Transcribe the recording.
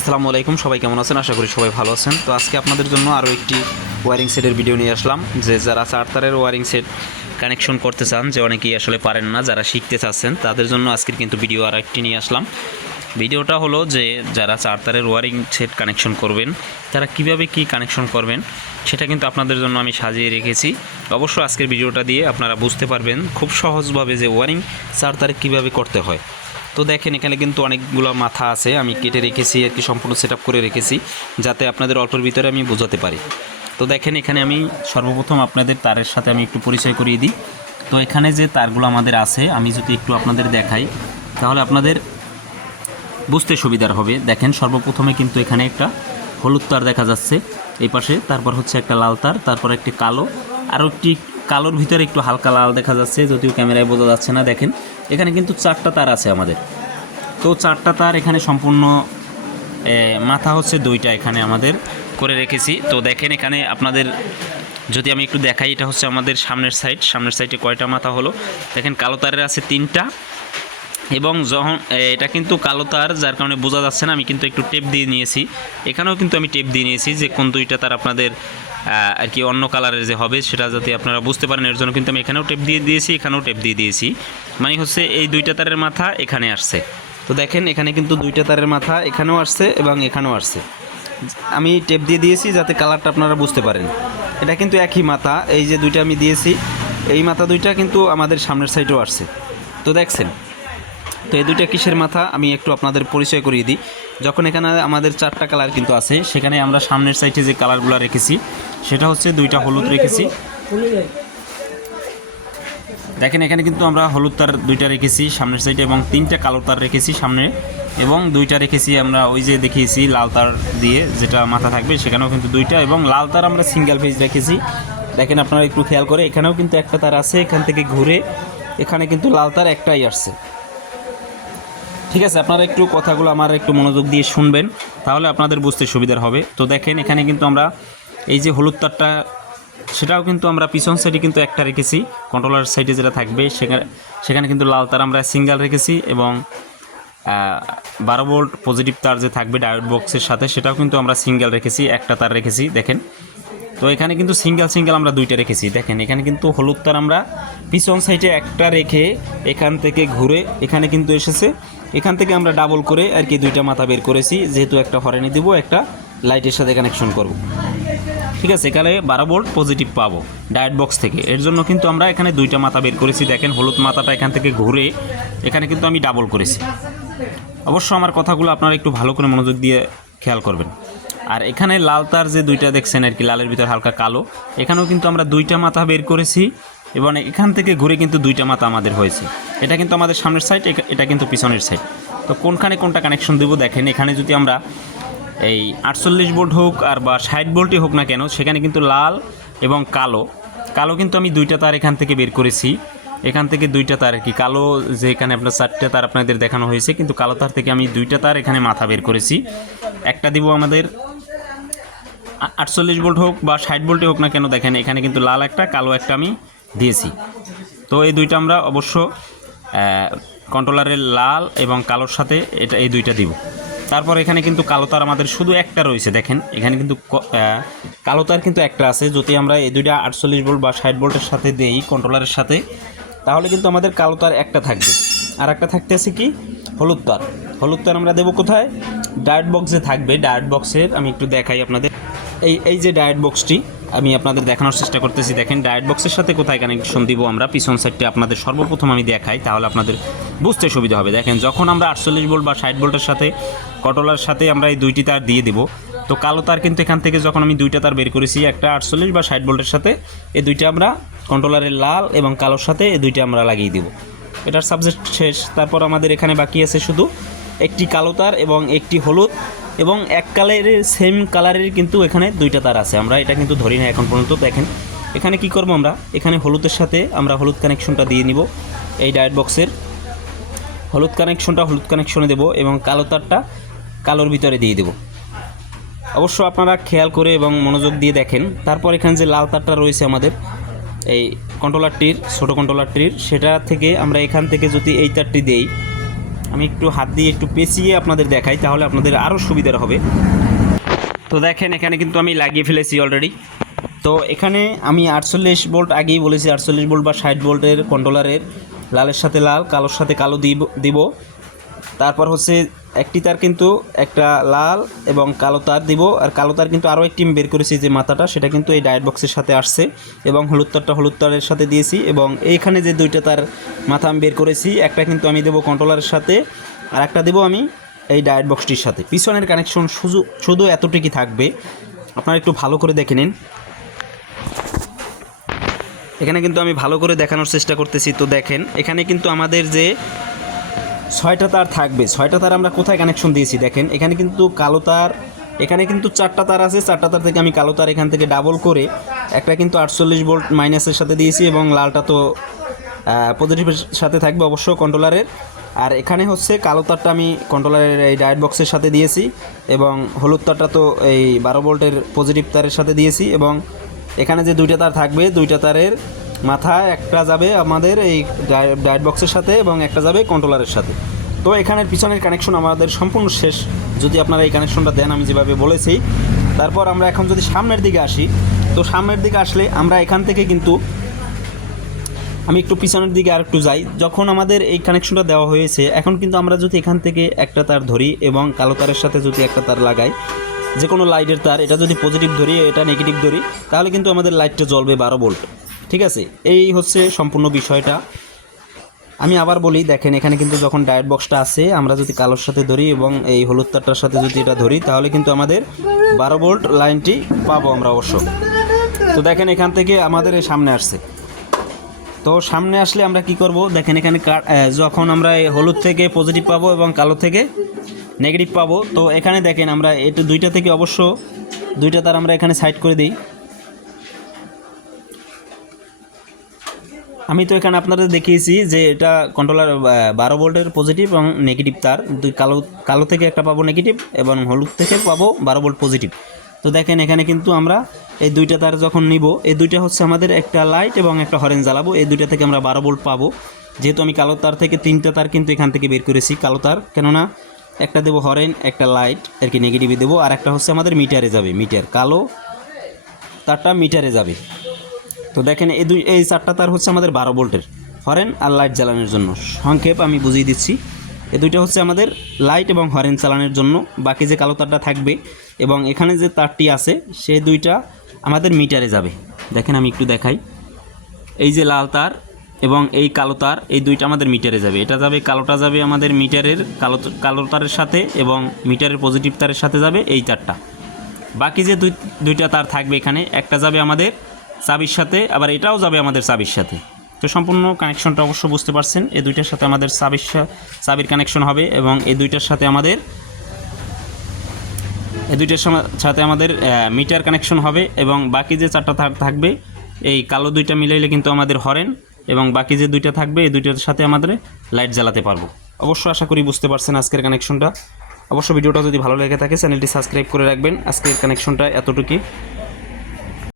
আসসালামু আলাইকুম, সবাই কেমন আছেন? আশা করি সবাই ভালো আছেন। তো আজকে আপনাদের জন্য আরও একটি ওয়ারিং সেটের ভিডিও নিয়ে আসলাম। যে যারা 4 তারের ওয়ারিং সেট কানেকশন করতে চান, যে অনেকেই আসলে পারেন না, যারা শিখতে চাচ্ছেন তাদের জন্য আজকের কিন্তু ভিডিও আর একটি নিয়ে আসলাম। ভিডিওটা হলো যে যারা 4 তারের ওয়ারিং সেট কানেকশন করবেন তারা কিভাবে কি কানেকশন করবেন সেটা কিন্তু আপনাদের জন্য আমি সাজিয়ে রেখেছি। অবশ্য আজকের ভিডিওটা দিয়ে আপনারা বুঝতে পারবেন খুব সহজভাবে যে ওয়ারিং 4 তারে কীভাবে করতে হয়। তো দেখেন এখানে কিন্তু অনেকগুলো মাথা আছে, আমি কেটে রেখেছি আর কি, সম্পূর্ণ সেট আপ করে রেখেছি যাতে আপনাদের অল্পের ভিতরে আমি বোঝাতে পারি। তো দেখেন এখানে আমি সর্বপ্রথম আপনাদের তারের সাথে আমি একটু পরিচয় করিয়ে দিই। তো এখানে যে তারগুলো আমাদের আছে আমি যদি একটু আপনাদের দেখাই তাহলে আপনাদের বুঝতে সুবিধার হবে। দেখেন সর্বপ্রথমে কিন্তু এখানে একটা হলুদ তার দেখা যাচ্ছে এই পাশে, তারপর হচ্ছে একটা লাল তার, তারপর একটি কালো, আরও একটি কালোর ভিতরে একটু হালকা লাল দেখা যাচ্ছে, যদিও ক্যামেরায় বোঝা যাচ্ছে না। দেখেন এখানে কিন্তু 4টা তার আছে আমাদের। তো 4টা তার এখানে সম্পূর্ণ মাথা হচ্ছে 2টা এখানে আমাদের করে রেখেছি। তো দেখেন এখানে আপনাদের যদি আমি একটু দেখাই, এটা হচ্ছে আমাদের সামনের সাইডে কয়টা মাথা হলো দেখেন। কালো তারের আছে 3টা, এবং যখন এটা কিন্তু কালো তার যার কারণে বোঝা যাচ্ছে না, আমি কিন্তু একটু টেপ দিয়ে নিয়েছি। এখানেও কিন্তু আমি টেপ দিয়ে নিয়েছি যে কোন 2টা তার আপনাদের আর কি অন্য কালারের যে হবে সেটা যাতে আপনারা বুঝতে পারেন, এর জন্য কিন্তু আমি এখানেও টেপ দিয়ে দিয়েছি, এখানেও টেপ দিয়ে দিয়েছি। মানে হচ্ছে এই 2টা তারের মাথা এখানে আসছে। তো দেখেন এখানে কিন্তু 2টা তারের মাথা এখানেও আসছে এবং এখানেও আসছে। আমি টেপ দিয়ে দিয়েছি যাতে কালারটা আপনারা বুঝতে পারেন। এটা কিন্তু একই মাথা, এই যে 2টা আমি দিয়েছি, এই মাথা 2টা কিন্তু আমাদের সামনের সাইডেও আসছে। তো দেখছেন, তো এই 2টা কিসের মাথা আমি একটু আপনাদের পরিচয় করিয়ে দিই। যখন এখানে আমাদের 4টা কালার কিন্তু আছে, সেখানে আমরা সামনের সাইডে যে কালারগুলো রেখেছি সেটা হচ্ছে 2টা হলুদ রেখেছি। দেখেন এখানে কিন্তু আমরা হলুদ তার 2টা রেখেছি সামনের সাইডে, এবং 3টা কালো তার রেখেছি সামনে, এবং 2টা রেখেছি আমরা ওই যে দেখিয়েছি লাল তার দিয়ে যেটা মাথা থাকবে, সেখানেও কিন্তু 2টা, এবং লাল তার আমরা সিঙ্গেল ফেজ রেখেছি। দেখেন আপনারা একটু খেয়াল করে, এখানেও কিন্তু একটা তার আছে, এখান থেকে ঘুরে এখানে কিন্তু লাল তার একটাই আসছে। ঠিক আছে, আপনারা একটু কথাগুলো আমার একটু মনোযোগ দিয়ে শুনবেন, তাহলে আপনাদের বুঝতে সুবিধার হবে। তো দেখেন এখানে কিন্তু আমরা এই যে হলুদ তারটা, সেটাও কিন্তু আমরা পিছন সাইডে কিন্তু একটা রেখেছি, কন্ট্রোলার সাইডে যেটা থাকবে সেখানে কিন্তু লাল তার আমরা সিঙ্গেল রেখেছি, এবং 12 ভোল্ট পজিটিভ তার যে থাকবে ডায়োড বক্সের সাথে সেটাও কিন্তু আমরা সিঙ্গেল রেখেছি, একটা তার রেখেছি। দেখেন তো এখানে কিন্তু সিঙ্গেল আমরা 2টা রেখেছি। দেখেন এখানে কিন্তু হলুদ তার আমরা পিছন সাইডে একটা রেখে এখান থেকে ঘুরে এখানে কিন্তু এসেছে, এখান থেকে আমরা ডাবল করে আর কি 2টা মাথা বের করেছি, যেহেতু একটা হরেনে দিব, একটা লাইটের সাথে কানেকশন করব। ঠিক আছে, এখানে 12 ভোল্ট পজিটিভ পাবো ডায়োড বক্স থেকে, এর জন্য কিন্তু আমরা এখানে 2টা মাথা বের করেছি। দেখেন হলুদ মাথাটা এখান থেকে ঘুরে এখানে কিন্তু আমি ডাবল করেছি। অবশ্য আমার কথাগুলো আপনারা একটু ভালো করে মনোযোগ দিয়ে খেয়াল করবেন। আর এখানে লাল তার যে 2টা দেখছেন আর কি, লালের ভিতর হালকা কালো, এখানেও কিন্তু আমরা 2টা মাথা বের করেছি, এবং এখান থেকে ঘুরে কিন্তু 2টা মাথা আমাদের হয়েছে। এটা কিন্তু আমাদের সামনের সাইড, এটা কিন্তু পিছনের সাইড। তো কোনখানে কোনটা কানেকশন দেবো দেখেন, এখানে যদি আমরা এই 48 ভোল্ট হোক আর বা 60 ভোল্টই হোক না কেন, সেখানে কিন্তু লাল এবং কালো কিন্তু আমি 2টা তার এখান থেকে বের করেছি। এখান থেকে 2টা তার আর কি, কালো যে এখানে আপনার 4টা তার আপনাদের দেখানো হয়েছে, কিন্তু কালো তার থেকে আমি 2টা তার এখানে মাথা বের করেছি। একটা দিব আমাদের 48 ভোল্ট হোক বা 60 ভোল্টে হোক না কেন, দেখেন এখানে কিন্তু লাল একটা কালো একটা আমি দিয়েছি। তো এই 2টা আমরা অবশ্য কন্ট্রোলারের লাল এবং কালোর সাথে এই 2টা দিব। তারপর এখানে কিন্তু কালো তার আমাদের শুধু একটা রয়েছে। দেখেন এখানে কিন্তু কালো তার কিন্তু একটা আছে, যদি আমরা এই 2টা 48 ভোল্ট বা 60 ভোল্টের সাথে দেই কন্ট্রোলারের সাথে, তাহলে কিন্তু আমাদের কালো তার একটা থাকবে, আর একটা থাকতে আছে কি হলুদ তার আমরা দেবো কোথায়, ডায়োড বক্সে থাকবে। ডায়োড বক্সের আমি একটু দেখাই আপনাদের, এই যে ডায়োড বক্সটি আমি আপনাদের দেখানোর চেষ্টা করতেছি। দেখেন ডায়োড বক্সের সাথে কোথায় কানেকশন দিব আমরা, পিছন সাইডটা আপনাদের সর্বপ্রথম আমি দেখাই, তাহলে আপনাদের বুঝতে সুবিধা হবে। দেখেন যখন আমরা 48 ভোল্ট বা 60 ভোল্টের সাথে কন্ট্রোলার সাথে আমরা এই 2টি তার দিয়ে দেব, তো কালো তার কিন্তু এখান থেকে যখন আমি 2টা তার বের করেছি, একটা 48 বা 60 ভোল্টের সাথে, এই 2টা আমরা কন্ট্রোলারের লাল এবং কালোর সাথে এই 2টা আমরা লাগিয়ে দেব। এটার সাবজেক্ট শেষ। তারপর আমাদের এখানে বাকি আছে শুধু একটি কালো তার এবং একটি হলুদ, এবং এক কালারের সেম কালারের কিন্তু এখানে 2টা তার আছে। আমরা এটা কিন্তু ধরি না এখন পর্যন্ত। দেখেন এখানে কি করব, আমরা এখানে হলুদের সাথে আমরা হলুদ কানেকশনটা দিয়ে নিব, এই ডায়োড বক্সের হলুদ কানেকশনে দেব, এবং কালো তারটা কালোর ভিতরে দিয়ে দেব। অবশ্য আপনারা খেয়াল করে এবং মনোযোগ দিয়ে দেখেন। তারপর এখানে যে লাল তারটা রয়েছে আমাদের এই কন্ট্রোলারটির, ছোটো কন্ট্রোলারটির, সেটা থেকে আমরা এখান থেকে যদি এই তারটি দেই, আমি একটু হাত দিয়ে একটু পেঁচিয়ে আপনাদের দেখাই, তাহলে আপনাদের আরও সুবিধার হবে। তো দেখেন এখানে কিন্তু আমি লাগিয়ে ফেলেছি অলরেডি। তো এখানে আমি 48 ভোল্ট আগেই বলেছি, 48 ভোল্ট বা 60 ভোল্টের কন্ট্রোলারের লালের সাথে লাল, কালোর সাথে কালো দিব। তারপর হচ্ছে একটি তার কিন্তু একটা লাল এবং কালো তার দিব, আর কালো তার কিন্তু আরও একটি বের করেছি যে মাথাটা, সেটা কিন্তু এই ডায়োড বক্সের সাথে আসছে, এবং হলুদ তারটা হলুদ তারের সাথে দিয়েছি। এবং এইখানে যে দুইটা তার মাথা আমি বের করেছি, একটা কিন্তু আমি দেবো কন্ট্রোলারের সাথে, আর একটা দেবো আমি এই ডায়োড বক্সটির সাথে। পিছনের কানেকশন শুধু এতটুকুই থাকবে, আপনারা একটু ভালো করে দেখে নিন। এখানে কিন্তু আমি ভালো করে দেখানোর চেষ্টা করতেছি। তো দেখেন এখানে কিন্তু আমাদের যে 6টা তার থাকবে, 6টা তার আমরা কোথায় কানেকশন দিয়েছি দেখেন। এখানে কিন্তু কালো তার, এখানে কিন্তু 4টা তার আছে, 4টা তার থেকে আমি কালো তার এখান থেকে ডাবল করে একটা কিন্তু 48 ভোল্ট মাইনাসের সাথে দিয়েছি, এবং লালটা তো পজিটিভের সাথে থাকবে অবশ্য কন্ট্রোলারের। আর এখানে হচ্ছে কালো তারটা আমি কন্ট্রোলারের এই ডায়োড বক্সের সাথে দিয়েছি, এবং হলুদ তারটা তো এই 12 ভোল্টের পজিটিভ তারের সাথে দিয়েছি। এবং এখানে যে দুইটা তার থাকবে, দুইটা তারের মাথায় একটা যাবে আমাদের এই ডায়োড বক্সের সাথে, এবং একটা যাবে কন্ট্রোলারের সাথে। তো এখানের পিছনের কানেকশন আমাদের সম্পূর্ণ শেষ, যদি আপনারা এই কানেকশনটা দেন আমি যেভাবে বলেছি। তারপর আমরা এখন যদি সামনের দিকে আসি, তো সামনের দিকে আসলে আমরা এখান থেকে কিন্তু, আমি একটু পিছনের দিকে আর একটু যাই, যখন আমাদের এই কানেকশনটা দেওয়া হয়েছে, এখন কিন্তু আমরা যদি এখান থেকে একটা তার ধরি এবং কালো তারের সাথে যদি একটা তার লাগাই, যে কোনো লাইটের তার, এটা যদি পজিটিভ ধরি এটা নেগেটিভ ধরি, তাহলে কিন্তু আমাদের লাইটটা জ্বলবে 12 ভোল্ট। ঠিক আছে, এই হচ্ছে সম্পূর্ণ বিষয়টা। আমি আবার বলি, দেখেন এখানে কিন্তু যখন ডায়োড বক্সটা আছে, আমরা যদি কালোর সাথে ধরি এবং এই হলুদ তারটার সাথে যদি এটা ধরি, তাহলে কিন্তু আমাদের 12 ভোল্ট লাইনটি পাবো আমরা অবশ্য। তো দেখেন এখান থেকে আমাদের এই সামনে আসছে। তো সামনে আসলে আমরা কি করব, দেখেন এখানে যখন আমরা এই হলুদ থেকে পজিটিভ পাবো এবং কালো থেকে নেগেটিভ পাবো, তো এখানে দেখেন আমরা এটা দুইটা থেকে অবশ্য দুইটা তার আমরা এখানে সাইড করে দিই। আমি তো এখানে আপনাদের দেখিয়েছি যে এটা কন্ট্রোলার 12 ভোল্টের পজিটিভ এবং নেগেটিভ তার, কালো থেকে একটা পাবো নেগেটিভ এবং হলুদ থেকে পাবো 12 ভোল্ট পজিটিভ। তো দেখেন এখানে কিন্তু আমরা এই দুইটা তার যখন নিব, এই দুইটা হচ্ছে আমাদের একটা লাইট এবং একটা হরেন জ্বালাবো, এই দুইটা থেকে আমরা 12 ভোল্ট পাবো। যেহেতু আমি কালো তার থেকে 3টা তার কিন্তু এখান থেকে বের করেছি কালো তার, কেননা একটা দেবো হরেন, একটা লাইট আর কি নেগেটিভে দেবো, আর একটা হচ্ছে আমাদের মিটারে যাবে, মিটার কালো তারটা মিটারে যাবে। তো দেখেন এই 4টা তার হচ্ছে আমাদের 12 ভোল্টের হরেন আর লাইট জ্বালানোর জন্য। সংক্ষেপ আমি বুঝিয়ে দিচ্ছি, এই দুইটা হচ্ছে আমাদের লাইট এবং হরেন চালানোর জন্য। বাকি যে কালো তারটা থাকবে এবং এখানে যে তারটি আছে, সেই দুইটা আমাদের মিটারে যাবে। দেখেন আমি একটু দেখাই, এই যে লাল তার এবং এই কালো তার, এই দুইটা আমাদের মিটারে যাবে। এটা যাবে, কালোটা যাবে আমাদের মিটারের কালো তারের সাথে, এবং মিটারের পজিটিভ তারের সাথে যাবে এই তারটা। বাকি যে দুইটা তার থাকবে এখানে, একটা যাবে আমাদের চাবির সাথে, আবার এটাও যাবে আমাদের চাবির সাথে। তো সম্পূর্ণ কানেকশনটা অবশ্য বুঝতে পারছেন, এই দুইটার সাথে আমাদের চাবির কানেকশন হবে, এবং এই দুইটার সাথে আমাদের মিটার কানেকশন হবে। এবং বাকি যে 4টা তার থাকবে, এই কালো দুইটা মিলাইলে কিন্তু আমাদের হরেন, এবং বাকি যে দুইটা থাকবে এই দুইটার সাথে আমাদের লাইট জ্বালাতে পারবো। অবশ্য আশা করি বুঝতে পারছেন আজকের কানেকশনটা। অবশ্য ভিডিওটা যদি ভালো লেগে থাকে চ্যানেলটি সাবস্ক্রাইব করে রাখবেন। আজকের কানেকশনটা এতটুকুই।